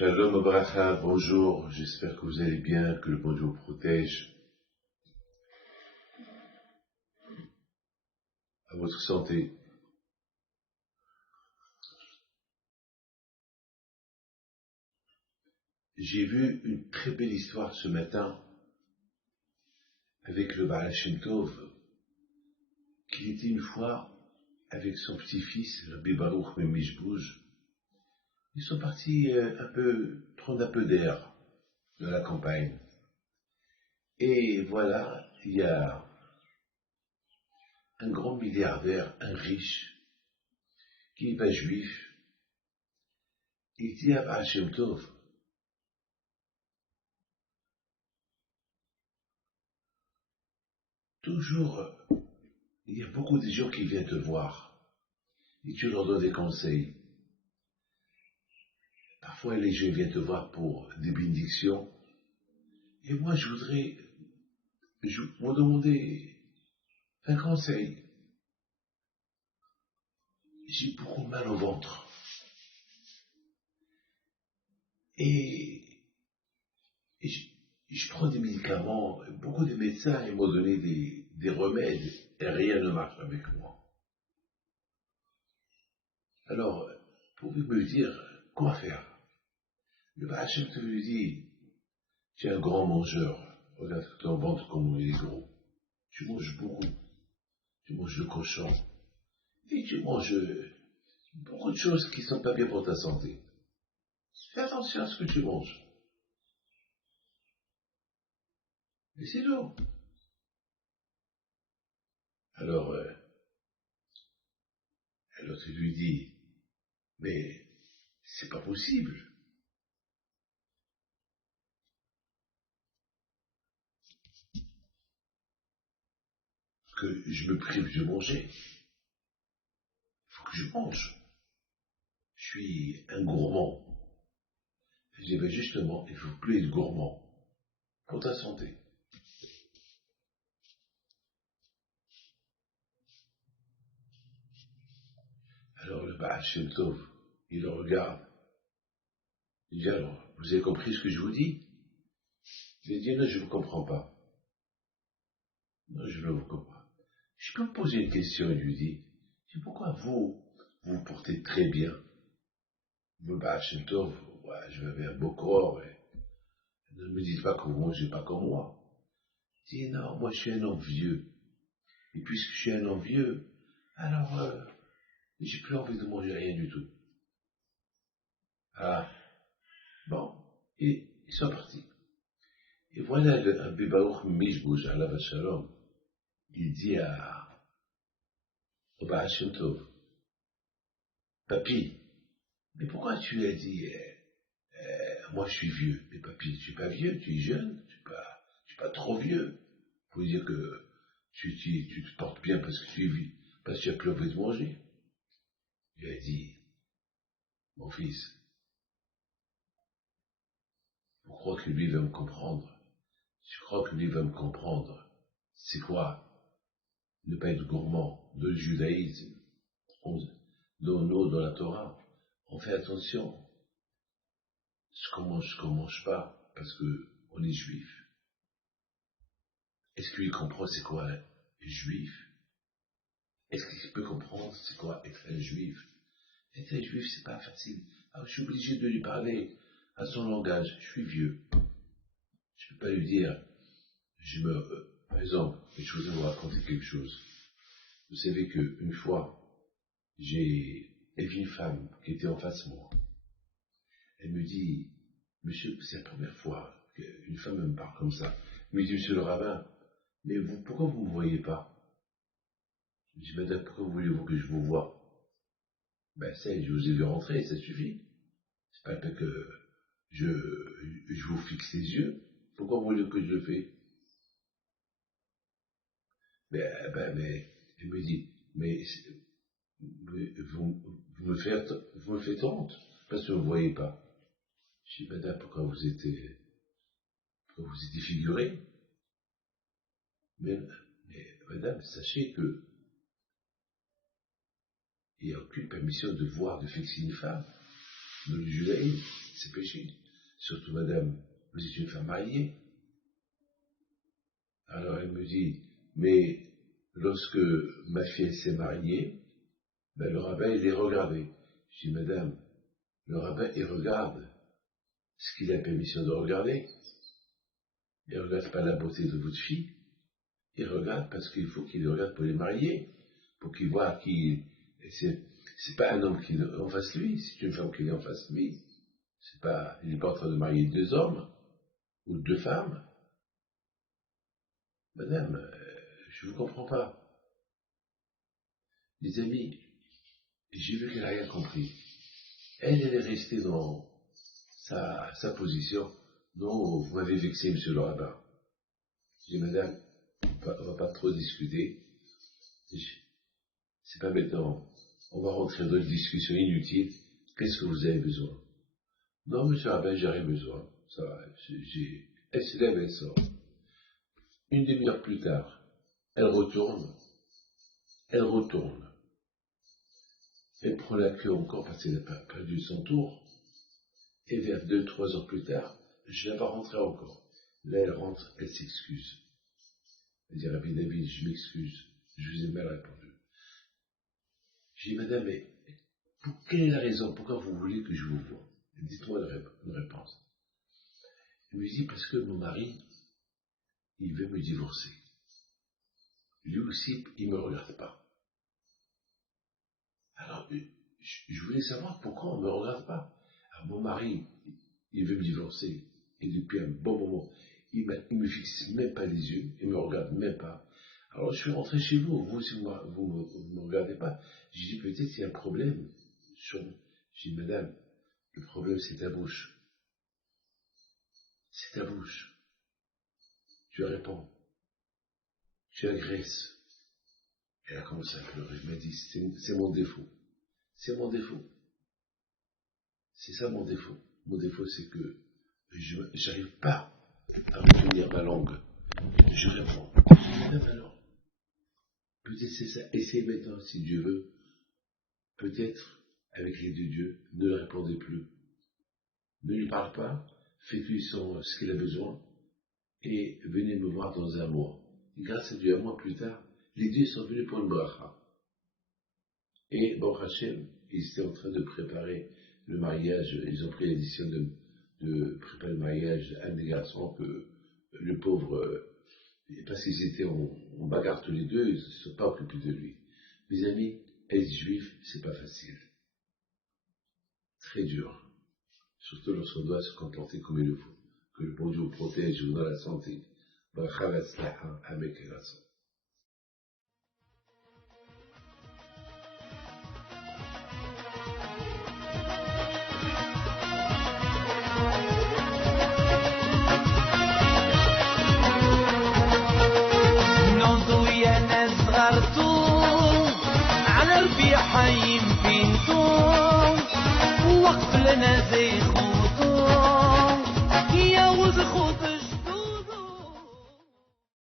Shalom Abraha, bonjour, j'espère que vous allez bien, que le bon Dieu vous protège. À votre santé. J'ai vu une très belle histoire ce matin avec le Baal Shem Tov, qui était une fois avec son petit-fils, Rabbi Baruch Mishbouj. Ils sont partis prendre un peu d'air de la campagne. Et voilà, il y a un grand milliardaire, un riche, qui n'est pas juif. Il dit à Baal Shem Tov, toujours, il y a beaucoup de gens qui viennent te voir et tu leur donnes des conseils. Parfois, les gens viennent te voir pour des bénédictions et moi, je voudrais me demander un conseil. J'ai beaucoup mal au ventre et je prends des médicaments. Beaucoup de médecins ils m'ont donné des remèdes et rien ne marche avec moi. Alors, pouvez-vous me dire quoi faire? Le Hachem te lui dit, tu es un grand mangeur, regarde ton ventre comme il est gros. Tu manges beaucoup, tu manges le cochon, et tu manges beaucoup de choses qui ne sont pas bien pour ta santé. Fais attention à ce que tu manges. Et c'est tout. Alors, tu lui dis, mais c'est pas possible que je me prive de manger. Il faut que je mange. Je suis un gourmand. Je dis, ben justement, il ne faut plus être gourmand pour ta santé. Alors le Baal Shem Tov, il le regarde. Il dit, alors, vous avez compris ce que je vous dis? Il dit, non, je ne vous comprends pas. Non, je ne vous comprends pas. Je peux me poser une question, il lui dit, pourquoi vous vous portez très bien? Le Baal Shem Tov, ouais, je vais un beau corps, et ne me dites pas que vous ne mangez pas comme moi. Il dit, non, moi je suis un envieux. Et puisque je suis un envieux, alors j'ai plus envie de manger rien du tout. Ah, bon, et ils sont partis. Et voilà le Rabbi Baruch Mishbouj, alav shalom, il dit au Baal Shem Tov, papy, mais pourquoi tu as dit, moi je suis vieux? Mais papy, tu n'es pas vieux, tu es jeune, tu n'es pas trop vieux. Il faut dire que tu te portes bien parce que tu es vieux, parce que tu as plus envie de manger. Il a dit, mon fils, je crois que lui va me comprendre. Je crois que lui va me comprendre. C'est quoi? Ne pas être gourmand de le judaïsme. Dans la Torah, on fait attention. Ce qu'on mange pas, parce qu'on est juif. Est-ce qu'il comprend c'est quoi être juif? Est-ce qu'il peut comprendre c'est quoi être un juif? Être un juif, c'est pas facile. Alors, je suis obligé de lui parler à son langage. Je suis vieux. Je ne peux pas lui dire, par exemple, je voudrais vous raconter quelque chose. Vous savez qu'une fois, j'ai vu une femme qui était en face de moi. Elle me dit, monsieur, c'est la première fois qu'une femme me parle comme ça. Elle me dit, monsieur le rabbin, mais vous, pourquoi vous ne me voyez pas? Je dis, madame, pourquoi voulez-vous que je vous voie? Ben, ça, je vous ai vu rentrer, ça suffit. C'est pas que je vous fixe les yeux. Pourquoi voulez-vous que je le fasse? Mais, elle me dit, mais vous me faites honte, parce que vous ne me voyez pas. Je dis, madame, pourquoi vous êtes défigurée? Mais madame, sachez que il n'y a aucune permission de voir, de fixer une femme. Dans le judaïsme, c'est péché. Surtout, madame, vous êtes une femme mariée. Alors elle me dit, mais lorsque ma fille s'est mariée, ben, le rabbin, il est regardé. Je dis, madame, le rabbin, il regarde ce qu'il a permission de regarder. Il ne regarde pas la beauté de votre fille. Il regarde parce qu'il faut qu'il regarde pour les marier, pour qu'il voit qui. C'est pas un homme qui est en face de lui, c'est une femme qui est en face de lui. Il n'est pas en train de marier 2 hommes ou 2 femmes. Madame, je ne vous comprends pas. Les amis, j'ai vu qu'elle n'a rien compris. Elle est restée dans sa position. Non, vous m'avez vexé, monsieur le rabbin. J'ai dit, madame, on va pas trop discuter. C'est pas maintenant. On va rentrer dans une discussion inutile. Qu'est-ce que vous avez besoin? Non, monsieur le rabbin, j'ai rien besoin. Ça va, elle se lève, elle sort. Une demi-heure plus tard, elle retourne. Elle prend la queue encore parce qu'elle n'a pas perdu son tour. Et vers 2-3 heures plus tard, je ne la vois pas rentrer encore. Là, elle rentre, elle s'excuse. Elle dit, Rabbi David, je m'excuse, je vous ai mal répondu. J'ai dit, madame, mais quelle est la raison? Pourquoi vous voulez que je vous voie? Dites-moi une réponse. Elle me dit, parce que mon mari, il veut me divorcer. Lui aussi, il ne me regarde pas. Alors, je voulais savoir pourquoi on ne me regarde pas. Alors, mon mari, il veut me divorcer. Et depuis un bon moment, il ne me fixe même pas les yeux, il ne me regarde même pas. Alors, je suis rentré chez vous, vous aussi, vous ne me regardez pas. J'ai dit, peut-être qu'il y a un problème. J'ai dit, madame, le problème, c'est ta bouche. C'est ta bouche. Tu réponds. Tu agresses. Elle a commencé à pleurer. Elle m'a dit, c'est mon défaut. C'est mon défaut. C'est ça mon défaut. Mon défaut, c'est que je n'arrive pas à retenir ma langue. Je réponds. Madame, alors, peut-être c'est ça. Essayez maintenant, si Dieu veut, peut-être, avec l'aide de Dieu, ne le répondez plus. Ne lui parle pas, faites-lui ce qu'il a besoin, et venez me voir dans un mois. Et grâce à Dieu, un mois plus tard, les deux sont venus pour une bracha. Et Baruch Hashem, ils étaient en train de préparer le mariage, ils ont pris la décision de préparer le mariage à des garçons que le pauvre, parce qu'ils étaient en bagarre tous les deux, ils ne se sont pas occupés de lui. Mes amis, être juif, c'est pas facile. Très dur. Surtout lorsqu'on doit se comporter comme il le faut. Que le bon Dieu vous protège, vous donne la santé. Bracha v'atzlacha, avec les garçons. على ربيع حي فين وقف لنا زي